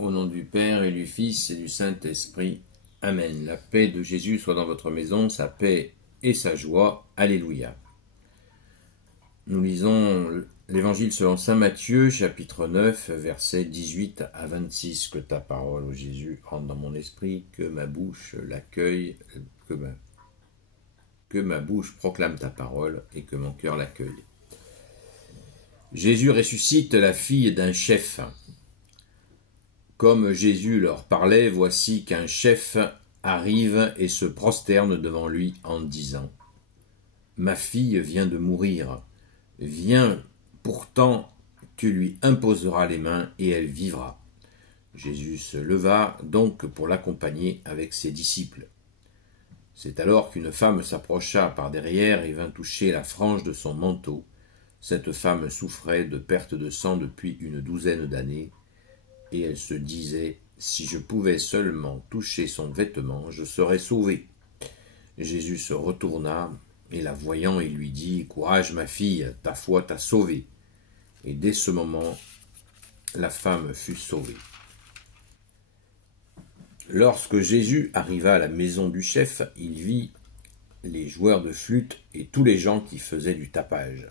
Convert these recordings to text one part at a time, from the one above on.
Au nom du Père et du Fils et du Saint-Esprit. Amen. La paix de Jésus soit dans votre maison, sa paix et sa joie. Alléluia. Nous lisons l'Évangile selon saint Matthieu, chapitre 9, versets 18 à 26. Que ta parole, ô Jésus, entre dans mon esprit, que ma bouche l'accueille, que ma bouche proclame ta parole et que mon cœur l'accueille. Jésus ressuscite la fille d'un chef. Comme Jésus leur parlait, voici qu'un chef arrive et se prosterne devant lui en disant « Ma fille vient de mourir, viens, pourtant tu lui imposeras les mains et elle vivra. » Jésus se leva donc pour l'accompagner avec ses disciples. C'est alors qu'une femme s'approcha par derrière et vint toucher la frange de son manteau. Cette femme souffrait de perte de sang depuis une 12aine d'années. Et elle se disait, si je pouvais seulement toucher son vêtement, je serais sauvée. Jésus se retourna, et la voyant, il lui dit, courage ma fille, ta foi t'a sauvée. Et dès ce moment, la femme fut sauvée. Lorsque Jésus arriva à la maison du chef, il vit les joueurs de flûte et tous les gens qui faisaient du tapage.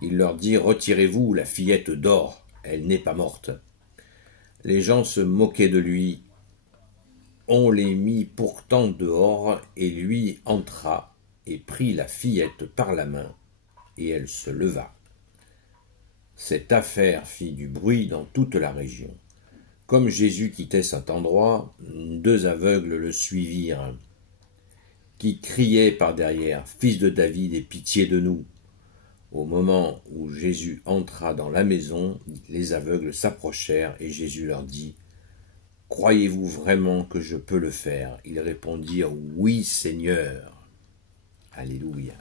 Il leur dit, retirez-vous, la fillette dort, elle n'est pas morte. Les gens se moquaient de lui. On les mit pourtant dehors, et lui entra et prit la fillette par la main, et elle se leva. Cette affaire fit du bruit dans toute la région. Comme Jésus quittait cet endroit, 2 aveugles le suivirent, qui criaient par derrière, « Fils de David, aie pitié de nous !» Au moment où Jésus entra dans la maison, les aveugles s'approchèrent et Jésus leur dit « Croyez-vous vraiment que je peux le faire ?» Ils répondirent « Oui, Seigneur. » Alléluia.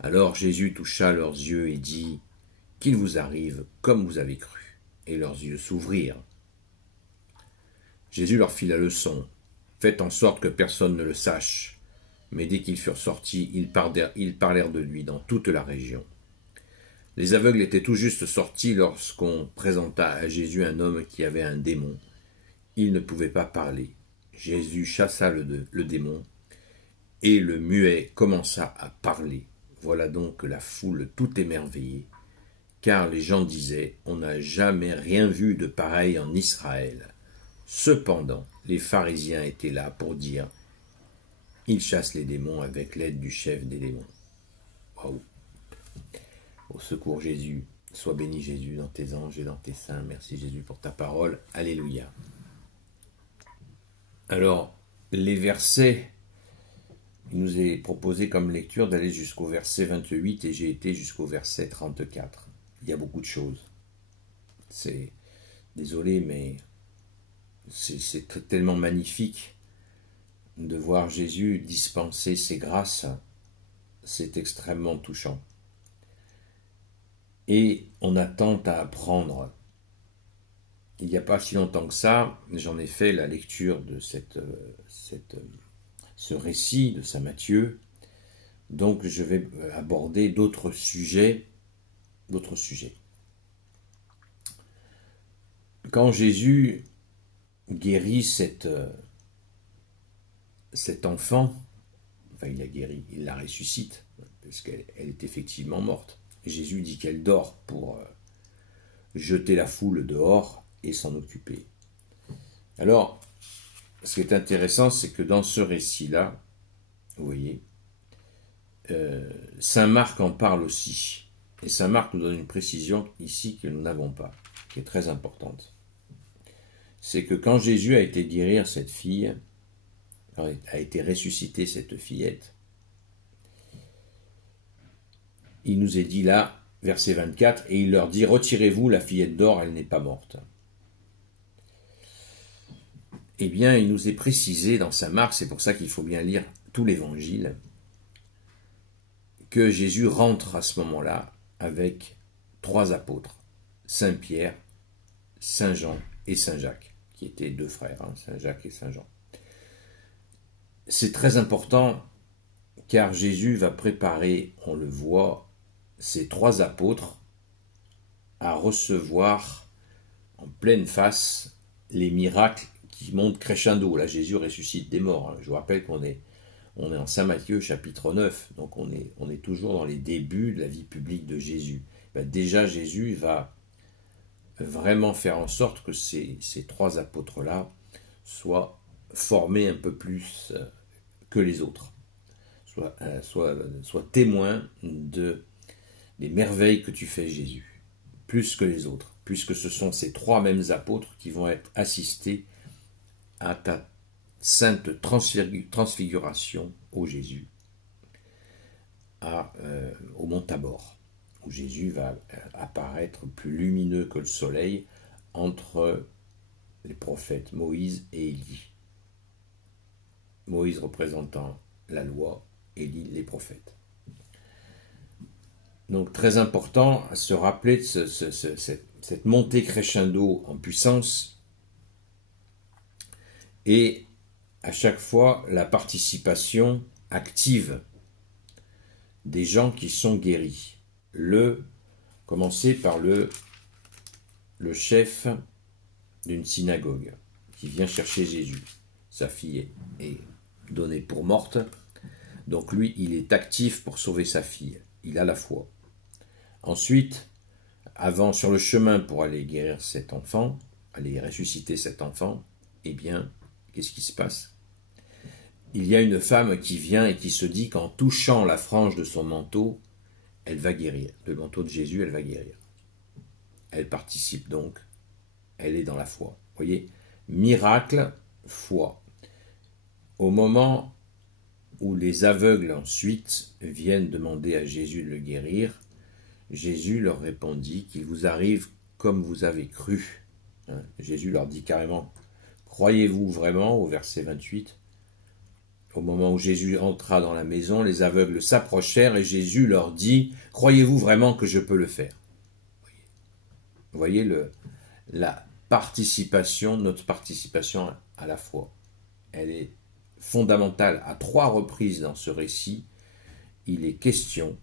Alors Jésus toucha leurs yeux et dit « Qu'il vous arrive comme vous avez cru. » Et leurs yeux s'ouvrirent. Jésus leur fit la leçon « Faites en sorte que personne ne le sache. » Mais dès qu'ils furent sortis, ils parlèrent de lui dans toute la région. Les aveugles étaient tout juste sortis lorsqu'on présenta à Jésus un homme qui avait un démon. Il ne pouvait pas parler. Jésus chassa le démon, et le muet commença à parler. Voilà donc la foule tout émerveillée, car les gens disaient « On n'a jamais rien vu de pareil en Israël. » Cependant, les pharisiens étaient là pour dire « Il chasse les démons avec l'aide du chef des démons. » Waouh! Au secours Jésus, sois béni Jésus dans tes anges et dans tes saints. Merci Jésus pour ta parole. Alléluia. Alors, les versets, il nous est proposé comme lecture d'aller jusqu'au verset 28 et j'ai été jusqu'au verset 34. Il y a beaucoup de choses. Désolé, mais c'est tellement magnifique de voir Jésus dispenser ses grâces, c'est extrêmement touchant. Et on a tant à apprendre. Il n'y a pas si longtemps que ça, j'en ai fait la lecture de ce récit de saint Matthieu, donc je vais aborder d'autres sujets. Quand Jésus guérit cet enfant, enfin il la guérit, il la ressuscite, parce qu'elle est effectivement morte. Jésus dit qu'elle dort pour jeter la foule dehors et s'en occuper. Alors, ce qui est intéressant, c'est que dans ce récit-là, vous voyez, saint Marc en parle aussi. Et saint Marc nous donne une précision ici que nous n'avons pas, qui est très importante. C'est que quand Jésus a été guérir cette fille, a été ressuscitée cette fillette, il nous est dit là, verset 24, et il leur dit, retirez-vous, la fillette dort, elle n'est pas morte. Eh bien, il nous est précisé dans saint Marc, c'est pour ça qu'il faut bien lire tout l'évangile, que Jésus rentre à ce moment-là avec 3 apôtres, saint Pierre, saint Jean et saint Jacques, qui étaient 2 frères, saint Jacques et saint Jean. C'est très important car Jésus va préparer, on le voit, ces 3 apôtres à recevoir en pleine face les miracles qui montent crescendo. Là, Jésus ressuscite des morts. Je vous rappelle qu'on est en Saint Matthieu chapitre 9, donc on est toujours dans les débuts de la vie publique de Jésus. Déjà, Jésus va vraiment faire en sorte que ces trois apôtres-là soient formés un peu plus que les autres, soient témoins des merveilles que tu fais, Jésus, plus que les autres, puisque ce sont ces trois mêmes apôtres qui vont être assistés à ta sainte transfiguration, ô Jésus, au mont Tabor, où Jésus va apparaître plus lumineux que le soleil entre les prophètes Moïse et Élie. Moïse représentant la loi, Élie les prophètes. Donc très important à se rappeler de cette montée crescendo en puissance et à chaque fois la participation active des gens qui sont guéris. Commencer par le chef d'une synagogue qui vient chercher Jésus. Sa fille est donnée pour morte, donc lui, il est actif pour sauver sa fille. Il a la foi. Ensuite, sur le chemin pour aller guérir cet enfant, aller ressusciter cet enfant, eh bien, qu'est-ce qui se passe? Il y a une femme qui vient et qui se dit qu'en touchant la frange de son manteau, elle va guérir. Le manteau de Jésus, elle va guérir. Elle participe donc. Elle est dans la foi. Vous voyez, miracle, foi. Au moment où les aveugles ensuite viennent demander à Jésus de le guérir, Jésus leur répondit qu'il vous arrive comme vous avez cru. Jésus leur dit carrément, croyez-vous vraiment, au verset 28, au moment où Jésus entra dans la maison, les aveugles s'approchèrent et Jésus leur dit, croyez-vous vraiment que je peux le faire? Vous voyez la participation, notre participation à la foi. Elle est fondamentale. À 3 reprises dans ce récit, il est question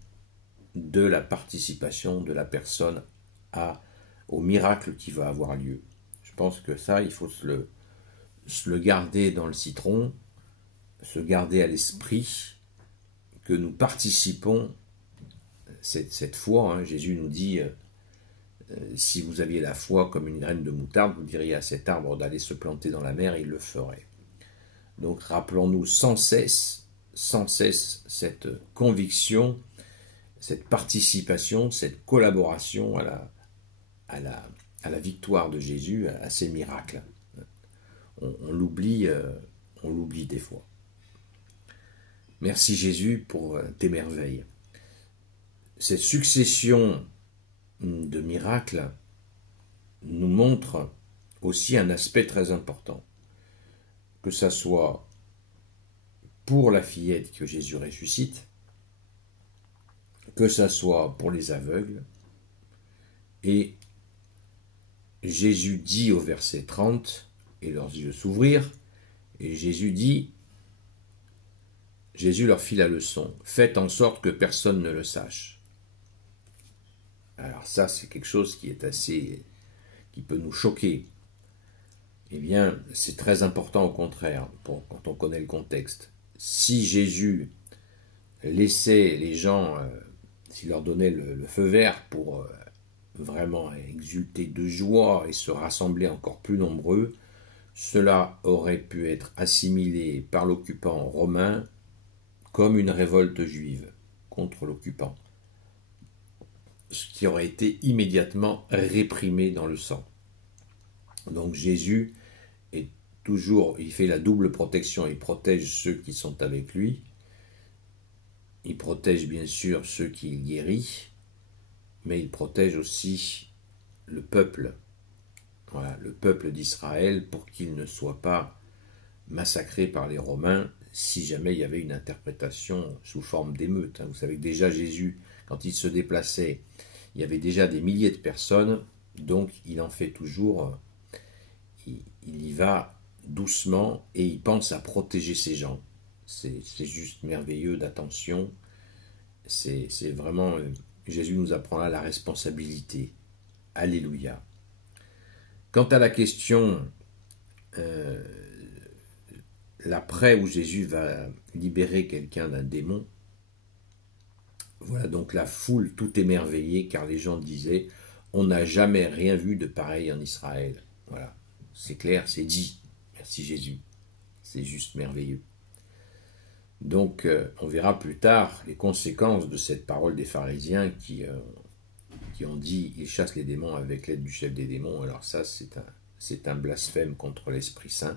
de la participation de la personne au miracle qui va avoir lieu. Je pense que ça, il faut se le garder dans le citron, se garder à l'esprit que nous participons cette foi. Jésus nous dit, si vous aviez la foi comme une graine de moutarde, vous diriez à cet arbre d'aller se planter dans la mer, il le ferait. Donc rappelons-nous sans cesse cette conviction, cette participation, cette collaboration à la victoire de Jésus, à ces miracles. On l'oublie des fois. Merci Jésus pour tes merveilles. Cette succession de miracles nous montre aussi un aspect très important. Que ça soit pour la fillette que Jésus ressuscite, que ça soit pour les aveugles, et Jésus dit au verset 30, et leurs yeux s'ouvrirent, et Jésus leur fit la leçon, faites en sorte que personne ne le sache. Alors ça, c'est quelque chose qui peut nous choquer. Eh bien, c'est très important au contraire, quand on connaît le contexte. Si Jésus laissait les gens, s'il leur donnait le feu vert pour vraiment exulter de joie et se rassembler encore plus nombreux, cela aurait pu être assimilé par l'occupant romain comme une révolte juive contre l'occupant, ce qui aurait été immédiatement réprimé dans le sang. Donc Jésus il fait la double protection, il protège ceux qui sont avec lui, il protège bien sûr ceux qu'il guérit, mais il protège aussi le peuple, le peuple d'Israël, pour qu'il ne soit pas massacré par les Romains si jamais il y avait une interprétation sous forme d'émeute. Vous savez que déjà Jésus, quand il se déplaçait, il y avait déjà des milliers de personnes, donc il en fait toujours, il y va doucement et il pense à protéger ces gens. C'est juste merveilleux d'attention. C'est vraiment, Jésus nous apprend là la responsabilité. Alléluia. Quant à la question, l'après où Jésus va libérer quelqu'un d'un démon, voilà donc la foule tout émerveillée car les gens disaient « On n'a jamais rien vu de pareil en Israël ». Voilà, c'est clair, c'est dit. Merci Jésus, c'est juste merveilleux. Donc on verra plus tard les conséquences de cette parole des pharisiens qui ont dit « Il chasse les démons avec l'aide du chef des démons ». Alors ça, c'est un blasphème contre l'Esprit Saint.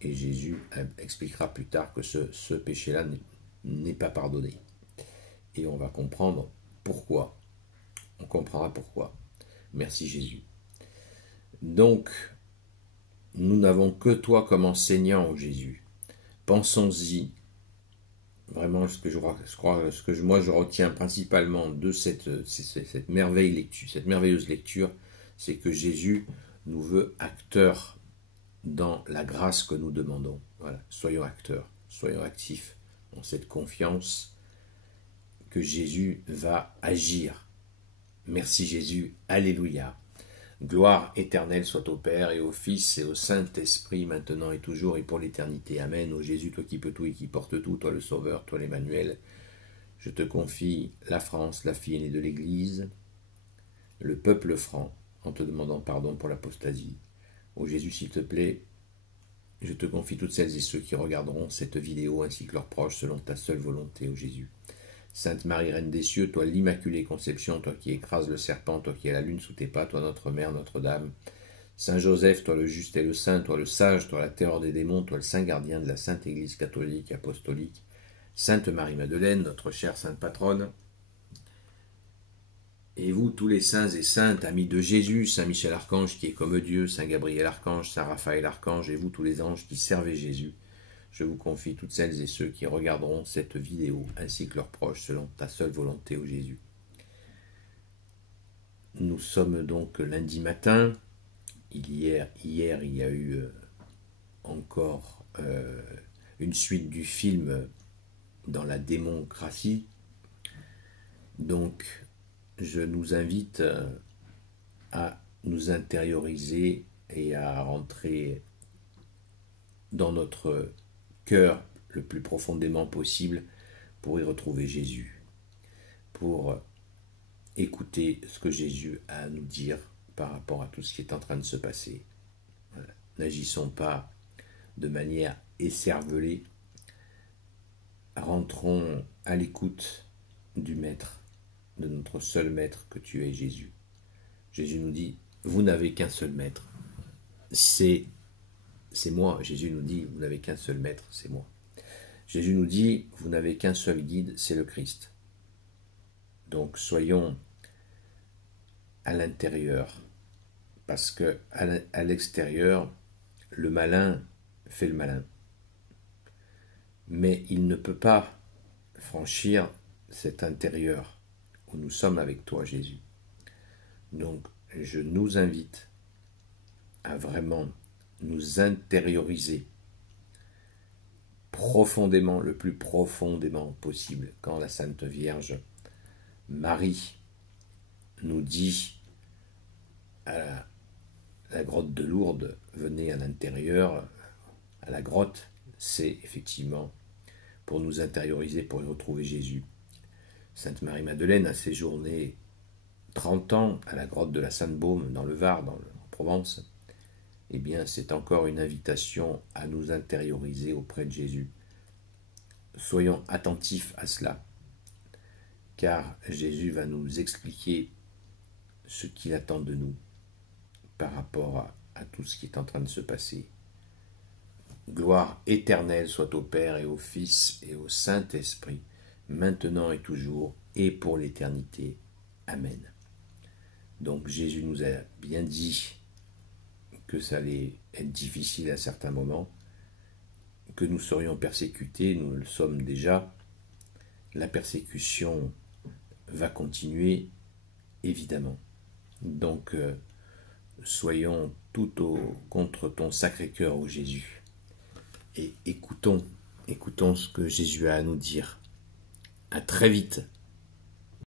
Et Jésus expliquera plus tard que ce péché-là n'est pas pardonné. Et on va comprendre pourquoi. On comprendra pourquoi. Merci Jésus. Donc, nous n'avons que toi comme enseignant, ô Jésus. Pensons-y. Vraiment, ce que moi je retiens principalement de cette merveilleuse lecture, c'est que Jésus nous veut acteurs dans la grâce que nous demandons. Voilà. Soyons acteurs, soyons actifs en cette confiance que Jésus va agir. Merci Jésus, alléluia. Gloire éternelle soit au Père et au Fils et au Saint-Esprit, maintenant et toujours et pour l'éternité. Amen. Ô Jésus, toi qui peux tout et qui porte tout, toi le Sauveur, toi l'Emmanuel, je te confie la France, la fille aînée de l'Église, le peuple franc, en te demandant pardon pour l'apostasie. Ô Jésus, s'il te plaît, je te confie toutes celles et ceux qui regarderont cette vidéo ainsi que leurs proches selon ta seule volonté, ô Jésus. Sainte Marie, Reine des cieux, toi l'Immaculée Conception, toi qui écrases le serpent, toi qui as la lune sous tes pas, toi notre Mère, Notre-Dame. Saint Joseph, toi le juste et le saint, toi le sage, toi la terreur des démons, toi le saint gardien de la Sainte Église catholique, apostolique. Sainte Marie-Madeleine, notre chère Sainte Patronne. Et vous, tous les saints et saintes, amis de Jésus, Saint Michel Archange qui est comme Dieu, Saint Gabriel Archange, Saint Raphaël Archange, et vous, tous les anges qui servez Jésus, je vous confie toutes celles et ceux qui regarderont cette vidéo, ainsi que leurs proches, selon ta seule volonté, ô Jésus. Nous sommes donc lundi matin. Hier, il y a eu encore une suite du film dans la démocratie. Donc, je nous invite à nous intérioriser et à rentrer dans notre cœur le plus profondément possible pour y retrouver Jésus, pour écouter ce que Jésus a à nous dire par rapport à tout ce qui est en train de se passer. Voilà. N'agissons pas de manière écervelée, rentrons à l'écoute du Maître, de notre seul Maître que tu es Jésus. Jésus nous dit, vous n'avez qu'un seul Maître, c'est moi. Jésus nous dit, vous n'avez qu'un seul Maître, c'est moi. Jésus nous dit, vous n'avez qu'un seul guide, c'est le Christ. Donc soyons à l'intérieur, parce que à l'extérieur, le malin fait le malin. Mais il ne peut pas franchir cet intérieur où nous sommes avec toi, Jésus. Donc, je nous invite à vraiment nous intérioriser profondément, le plus profondément possible, quand la Sainte Vierge Marie nous dit à la grotte de Lourdes, venez à l'intérieur, à la grotte, c'est effectivement pour nous intérioriser, pour y retrouver Jésus. Sainte Marie-Madeleine a séjourné 30 ans à la grotte de la Sainte-Baume, dans le Var, en Provence. Eh bien, c'est encore une invitation à nous intérioriser auprès de Jésus. Soyons attentifs à cela, car Jésus va nous expliquer ce qu'il attend de nous par rapport à tout ce qui est en train de se passer. Gloire éternelle soit au Père et au Fils et au Saint-Esprit, maintenant et toujours et pour l'éternité. Amen. Donc Jésus nous a bien dit que ça allait être difficile à certains moments, que nous serions persécutés, nous le sommes déjà. La persécution va continuer, évidemment. Donc, soyons contre ton Sacré-Cœur, ô Jésus, et écoutons ce que Jésus a à nous dire. À très vite.